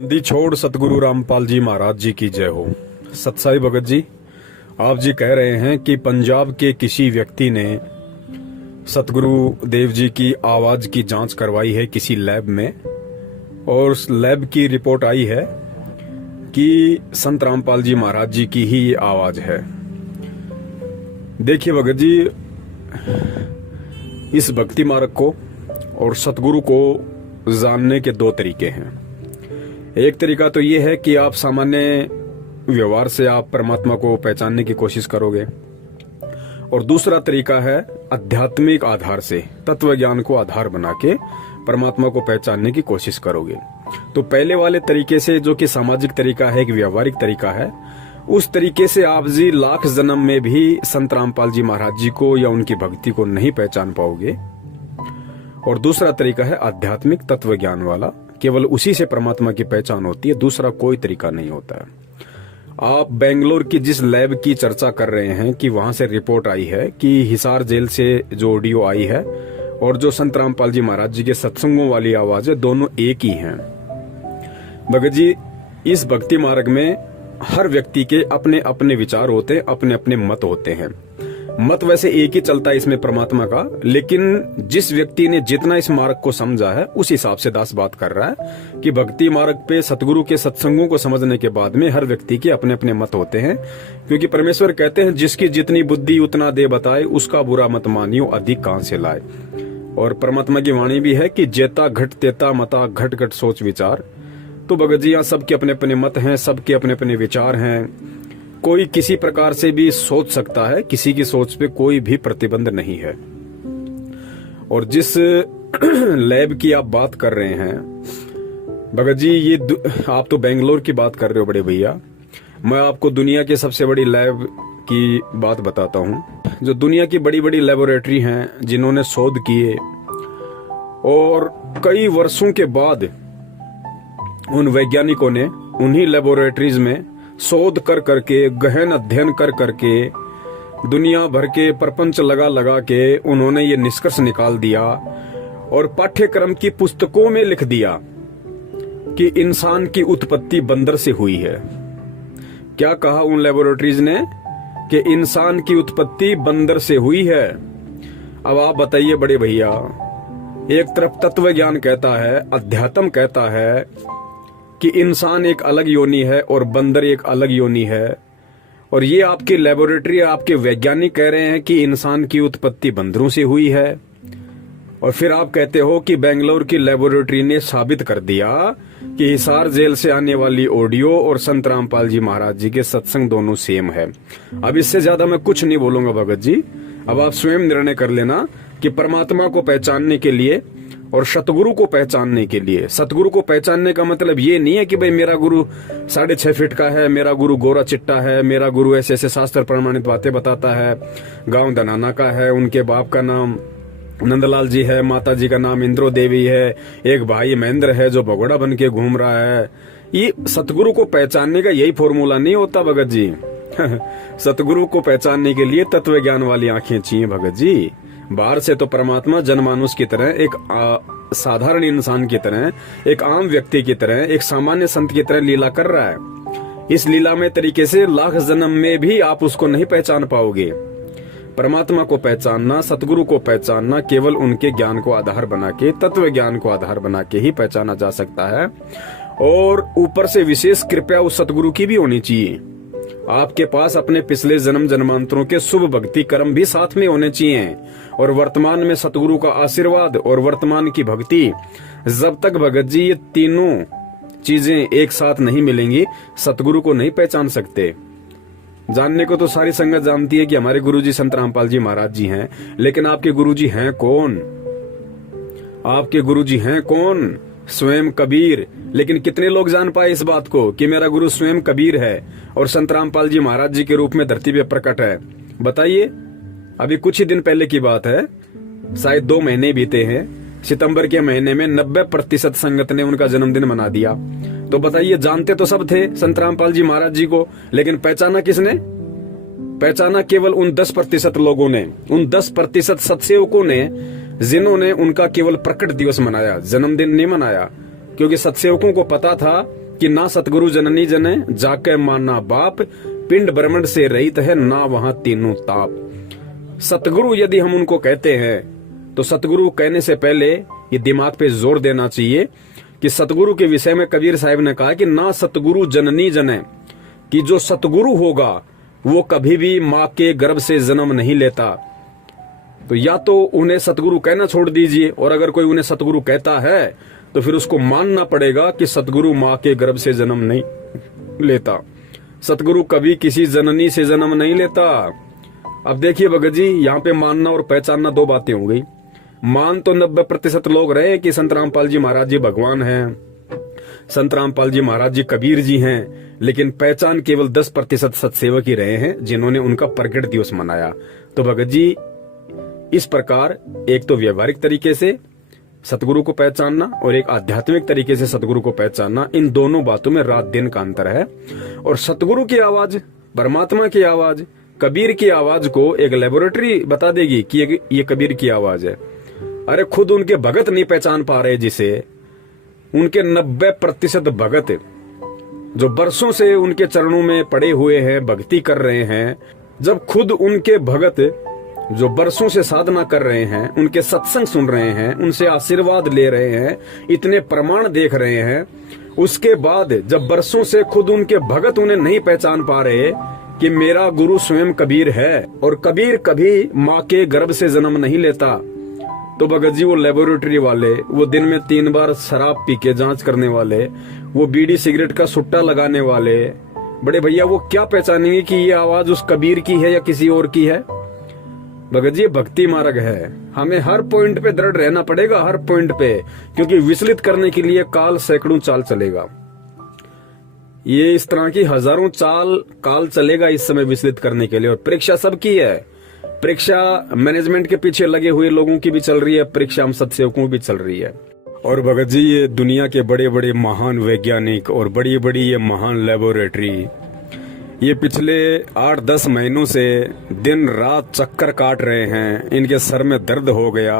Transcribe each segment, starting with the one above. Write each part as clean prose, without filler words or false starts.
दी छोड़ सतगुरु रामपाल जी महाराज जी की जय हो। सतसाई भगत जी, आप जी कह रहे हैं कि पंजाब के किसी व्यक्ति ने सतगुरु देव जी की आवाज की जांच करवाई है किसी लैब में, और उस लैब की रिपोर्ट आई है कि संत रामपाल जी महाराज जी की ही ये आवाज है। देखिए भगत जी, इस भक्ति मार्ग को और सतगुरु को जानने के दो तरीके हैं। एक तरीका तो ये है कि आप सामान्य व्यवहार से आप परमात्मा को पहचानने की कोशिश करोगे, और दूसरा तरीका है आध्यात्मिक आधार से, तत्व ज्ञान को आधार बना के परमात्मा को पहचानने की कोशिश करोगे। तो पहले वाले तरीके से, जो कि सामाजिक तरीका है, एक व्यवहारिक तरीका है, उस तरीके से आप जी लाख जन्म में भी संत रामपाल जी महाराज जी को या उनकी भक्ति को नहीं पहचान पाओगे। और दूसरा तरीका है आध्यात्मिक तत्व ज्ञान वाला, केवल उसी से परमात्मा की पहचान होती है, दूसरा कोई तरीका नहीं होता है। आप बेंगलोर की जिस लैब की चर्चा कर रहे हैं कि वहां से रिपोर्ट आई है कि हिसार जेल से जो ऑडियो आई है और जो संत रामपाल जी महाराज जी के सत्संगों वाली आवाज है, दोनों एक ही हैं। भगत जी, इस भक्ति मार्ग में हर व्यक्ति के अपने अपने विचार होते हैं, अपने अपने मत होते हैं। मत वैसे एक ही चलता है इसमें परमात्मा का, लेकिन जिस व्यक्ति ने जितना इस मार्ग को समझा है उस हिसाब से दास बात कर रहा है कि भक्ति मार्ग पे सतगुरु के सत्संगों को समझने के बाद में हर व्यक्ति के अपने अपने मत होते हैं। क्योंकि परमेश्वर कहते हैं, जिसकी जितनी बुद्धि उतना दे बताए, उसका बुरा मत मानियो अधिक कहां से लाए। और परमात्मा की वाणी भी है कि जेता घट तेता मता, घट घट सोच विचार। तो भगत जी, यहाँ सबके अपने अपने मत हैं, सबके अपने अपने विचार हैं। कोई किसी प्रकार से भी सोच सकता है, किसी की सोच पे कोई भी प्रतिबंध नहीं है। और जिस लैब की आप बात कर रहे हैं भगत जी, ये आप तो बेंगलोर की बात कर रहे हो बड़े भैया, मैं आपको दुनिया की सबसे बड़ी लैब की बात बताता हूँ। जो दुनिया की बड़ी बड़ी लेबोरेटरी हैं, जिन्होंने शोध किए और कई वर्षों के बाद उन वैज्ञानिकों ने उन्हीं लेबोरेटरीज में शोध कर करके, गहन अध्ययन कर करके, दुनिया भर के प्रपंच लगा लगा के उन्होंने ये निष्कर्ष निकाल दिया और पाठ्यक्रम की पुस्तकों में लिख दिया कि इंसान की उत्पत्ति बंदर से हुई है। क्या कहा उन लेबोरेटरीज ने? कि इंसान की उत्पत्ति बंदर से हुई है। अब आप बताइए बड़े भैया, एक तरफ तत्व ज्ञान कहता है, अध्यात्म कहता है कि इंसान एक अलग योनि है और बंदर एक अलग योनि है, और ये आपकी लेबोरेटरी, आपके वैज्ञानिक कह रहे हैं कि इंसान की उत्पत्ति बंदरों से हुई है। और फिर आप कहते हो कि बेंगलोर की लेबोरेटरी ने साबित कर दिया कि हिसार जेल से आने वाली ऑडियो और संत रामपाल जी महाराज जी के सत्संग दोनों सेम है। अब इससे ज्यादा मैं कुछ नहीं बोलूंगा भगत जी। अब आप स्वयं निर्णय कर लेना कि परमात्मा को पहचानने के लिए और सतगुरु को पहचानने के लिए, सतगुरु को पहचानने का मतलब ये नहीं है कि भाई मेरा गुरु 6.5 फीट का है, मेरा गुरु गोरा चिट्टा है, मेरा गुरु ऐसे ऐसे शास्त्र प्रमाणित बातें बताता है, गांव धनाना का है, उनके बाप का नाम नंदलाल जी है, माता जी का नाम इंद्रो देवी है, एक भाई महेंद्र है जो भगोड़ा बन के घूम रहा है। ये सतगुरु को पहचानने का यही फॉर्मूला नहीं होता भगत जी। सतगुरु को पहचानने के लिए तत्व ज्ञान वाली आंखें चाहिए भगत जी। बाहर से तो परमात्मा जनमानुष की तरह, एक साधारण इंसान की तरह, एक आम व्यक्ति की तरह, एक सामान्य संत की तरह लीला कर रहा है। इस लीला में तरीके से लाख जन्म में भी आप उसको नहीं पहचान पाओगे। परमात्मा को पहचानना, सतगुरु को पहचानना केवल उनके ज्ञान को आधार बना के, तत्व ज्ञान को आधार बना के ही पहचाना जा सकता है। और ऊपर से विशेष कृपया उस सतगुरु की भी होनी चाहिए। आपके पास अपने पिछले जन्म जन्मांतरों के शुभ भक्ति कर्म भी साथ में होने चाहिए, और वर्तमान में सतगुरु का आशीर्वाद और वर्तमान की भक्ति, जब तक भगत जी ये तीनों चीजें एक साथ नहीं मिलेंगी, सतगुरु को नहीं पहचान सकते। जानने को तो सारी संगत जानती है कि हमारे गुरुजी संत रामपाल जी महाराज जी हैं, लेकिन आपके गुरुजी हैं कौन? आपके गुरुजी हैं कौन? स्वयं कबीर। लेकिन कितने लोग जान पाए इस बात को कि मेरा गुरु स्वयं कबीर है और संत रामपाल जी महाराज जी के रूप में धरती पे प्रकट है? बताइए। अभी कुछ ही दिन पहले की बात है, शायद 2 महीने बीते हैं, सितंबर के महीने में 90% संगत ने उनका जन्मदिन मना दिया। तो बताइए, जानते तो सब थे संत रामपाल जी महाराज जी को, लेकिन पहचाना किसने? पहचाना केवल उन 10% लोगों ने, उन 10% सत्सेवकों ने, जिन्होंने उनका केवल प्रकट दिवस मनाया, जन्मदिन नहीं मनाया। क्योंकि सत्सेवकों को पता था कि ना सतगुरु जननी जने जाके माना बाप, पिंड ब्रह्मंड से रहित है ना वहां तीनों ताप। सतगुरु यदि हम उनको कहते हैं तो सतगुरु कहने से पहले ये दिमाग पे जोर देना चाहिए कि सतगुरु के विषय में कबीर साहब ने कहा कि ना सतगुरु जननी जने, कि जो सतगुरु होगा वो कभी भी माँ के गर्भ से जन्म नहीं लेता। तो या तो उन्हें सतगुरु कहना छोड़ दीजिए, और अगर कोई उन्हें सतगुरु कहता है तो फिर उसको मानना पड़ेगा कि सतगुरु माँ के गर्भ से जन्म नहीं लेता। सतगुरु कभी किसी जननी से जन्म नहीं लेता। अब देखिए भगत जी, यहाँ पे मानना और पहचानना दो बातें हो गई। मान तो 90% लोग रहे कि संत रामपाल जी महाराज जी भगवान हैं, संत रामपाल जी महाराज जी कबीर जी हैं, लेकिन पहचान केवल 10% सत्सेवक ही रहे हैं जिन्होंने उनका प्रकट दिवस मनाया। तो भगत जी, इस प्रकार एक तो व्यवहारिक तरीके से सतगुरु को पहचानना और एक आध्यात्मिक तरीके से सतगुरु को पहचानना, इन दोनों बातों में रात दिन का अंतर है। और सतगुरु की आवाज, परमात्मा की आवाज, कबीर की आवाज को एक लेबोरेटरी बता देगी कि ये कबीर की आवाज है। अरे खुद उनके भगत नहीं पहचान पा रहे, जिसे उनके 90% भगत जो बरसों से उनके चरणों में पड़े हुए हैं, भक्ति कर रहे हैं, जब खुद उनके भगत जो बरसों से साधना कर रहे हैं, उनके सत्संग सुन रहे हैं, उनसे आशीर्वाद ले रहे हैं, इतने प्रमाण देख रहे हैं, उसके बाद जब बरसों से खुद उनके भगत उन्हें नहीं पहचान पा रहे कि मेरा गुरु स्वयं कबीर है और कबीर कभी माँ के गर्भ से जन्म नहीं लेता, तो भगत जी वो लेबोरेटरी वाले, वो दिन में 3 बार शराब पी के जांच करने वाले, वो बीड़ी सिगरेट का सुट्टा लगाने वाले बड़े भैया, वो क्या पहचानेंगे कि ये आवाज उस कबीर की है या किसी और की है। भगत जी, भक्ति मार्ग है, हमें हर पॉइंट पे दृढ़ रहना पड़ेगा, हर पॉइंट पे, क्योंकि विचलित करने के लिए काल सैकड़ों चाल चलेगा। ये इस तरह की हजारों काल चलेगा इस समय विचलित करने के लिए। और परीक्षा सबकी है, परीक्षा मैनेजमेंट के पीछे लगे हुए लोगों की भी चल रही है, परीक्षा हम सत्सेवकों की भी चल रही है। और भगत जी, ये दुनिया के बड़े बड़े महान वैज्ञानिक और बड़ी बड़ी ये महान लेबोरेटरी, ये पिछले 8-10 महीनों से दिन रात चक्कर काट रहे हैं। इनके सर में दर्द हो गया,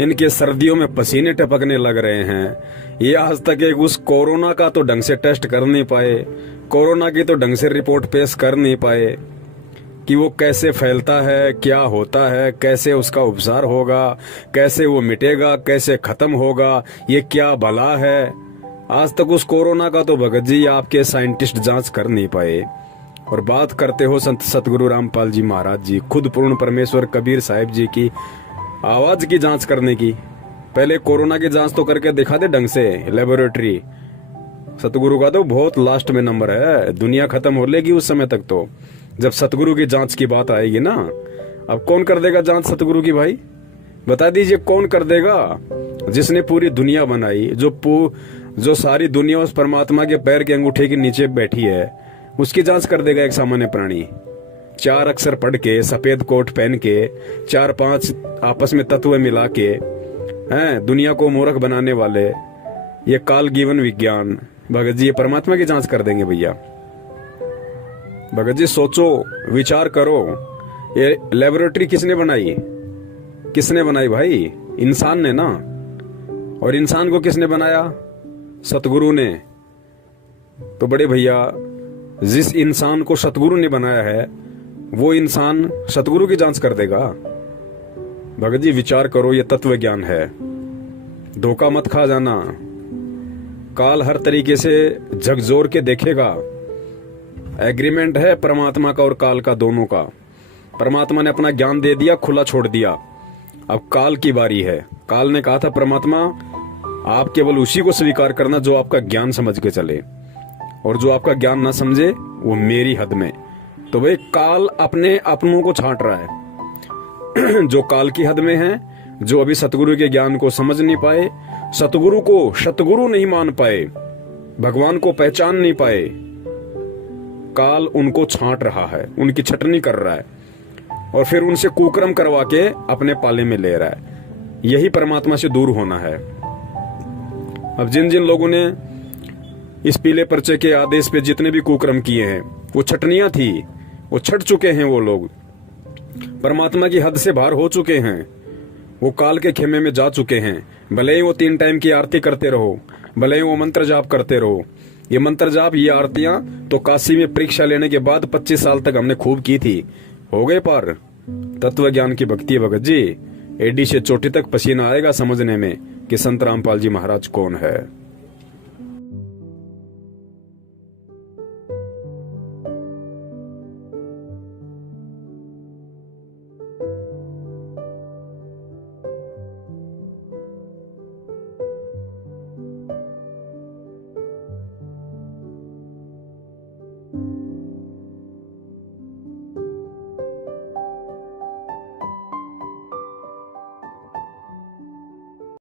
इनके सर्दियों में पसीने टपकने लग रहे हैं। ये आज तक एक उस कोरोना का तो ढंग से टेस्ट कर नहीं पाए, कोरोना की तो ढंग से रिपोर्ट पेश कर नहीं पाए कि वो कैसे फैलता है, क्या होता है, कैसे उसका उपचार होगा, कैसे वो मिटेगा, कैसे खत्म होगा, ये क्या भला है। आज तक उस कोरोना का तो भगत जी आपके साइंटिस्ट जांच कर नहीं पाए। और बात करते हो संत सतगुरु रामपाल जी महाराज जी, खुद पूर्ण परमेश्वर कबीर साहिब जी की आवाज की जांच करने की, पहले कोरोना की जांच तो करके दिखा दे ढंग से लेबोरेटरी। सतगुरु का तो बहुत लास्ट में नंबर है, दुनिया खत्म हो लेगी उस समय तक। तो जब सतगुरु की जांच की बात आएगी ना, अब कौन कर देगा जांच सतगुरु की भाई, बता दीजिए कौन कर देगा? जिसने पूरी दुनिया बनाई, जो सारी दुनिया उस परमात्मा के पैर के अंगूठे के नीचे बैठी है, उसकी जांच कर देगा एक सामान्य प्राणी? 4 अक्षर पढ़ के, सफेद कोट पहन के, 4-5 आपस में तत्व मिला के हैं दुनिया को मूर्ख बनाने वाले ये काल जीवन विज्ञान, भगत जी ये परमात्मा की जांच कर देंगे भैया? भगत जी सोचो, विचार करो, ये लेबोरेटरी किसने बनाई? किसने बनाई भाई? इंसान ने ना। और इंसान को किसने बनाया? सतगुरु ने। तो बड़े भैया, जिस इंसान को सतगुरु ने बनाया है वो इंसान सतगुरु की जांच कर देगा? भगत जी विचार करो, ये तत्व ज्ञान है, धोखा मत खा जाना। काल हर तरीके से झकझोर के देखेगा। एग्रीमेंट है परमात्मा का और काल का, दोनों का। परमात्मा ने अपना ज्ञान दे दिया, खुला छोड़ दिया। अब काल की बारी है। काल ने कहा था परमात्मा आप केवल उसी को स्वीकार करना जो आपका ज्ञान समझ के चले, और जो आपका ज्ञान ना समझे वो मेरी हद में। तो भाई काल अपने अपनों को छांट रहा है जो काल की हद में है, जो अभी सतगुरु के ज्ञान को समझ नहीं पाए, सतगुरु को सतगुरु नहीं मान पाए, भगवान को पहचान नहीं पाए, काल उनको छांट रहा है, उनकी छटनी कर रहा है और फिर उनसे कुकर्म करवा के अपने पाले में ले रहा है। यही परमात्मा से दूर होना है। अब जिन जिन लोगों ने इस पीले पर्चे के आदेश पे जितने भी कुकर्म किए हैं, वो छटनियां थी, वो छट चुके हैं। वो लोग परमात्मा की हद से बाहर हो चुके हैं, वो काल के खेमे में जा चुके हैं। भले ही वो 3 टाइम की आरती करते रहो, भले ही वो मंत्र जाप करते रहो। ये मंत्र जाप, ये आरतियां तो काशी में परीक्षा लेने के बाद 25 साल तक हमने खूब की थी, हो गए पार। तत्व ज्ञान की भक्ति है भगत जी, एडी से चोटी तक पसीना आएगा समझने में कि संत रामपाल जी महाराज कौन है।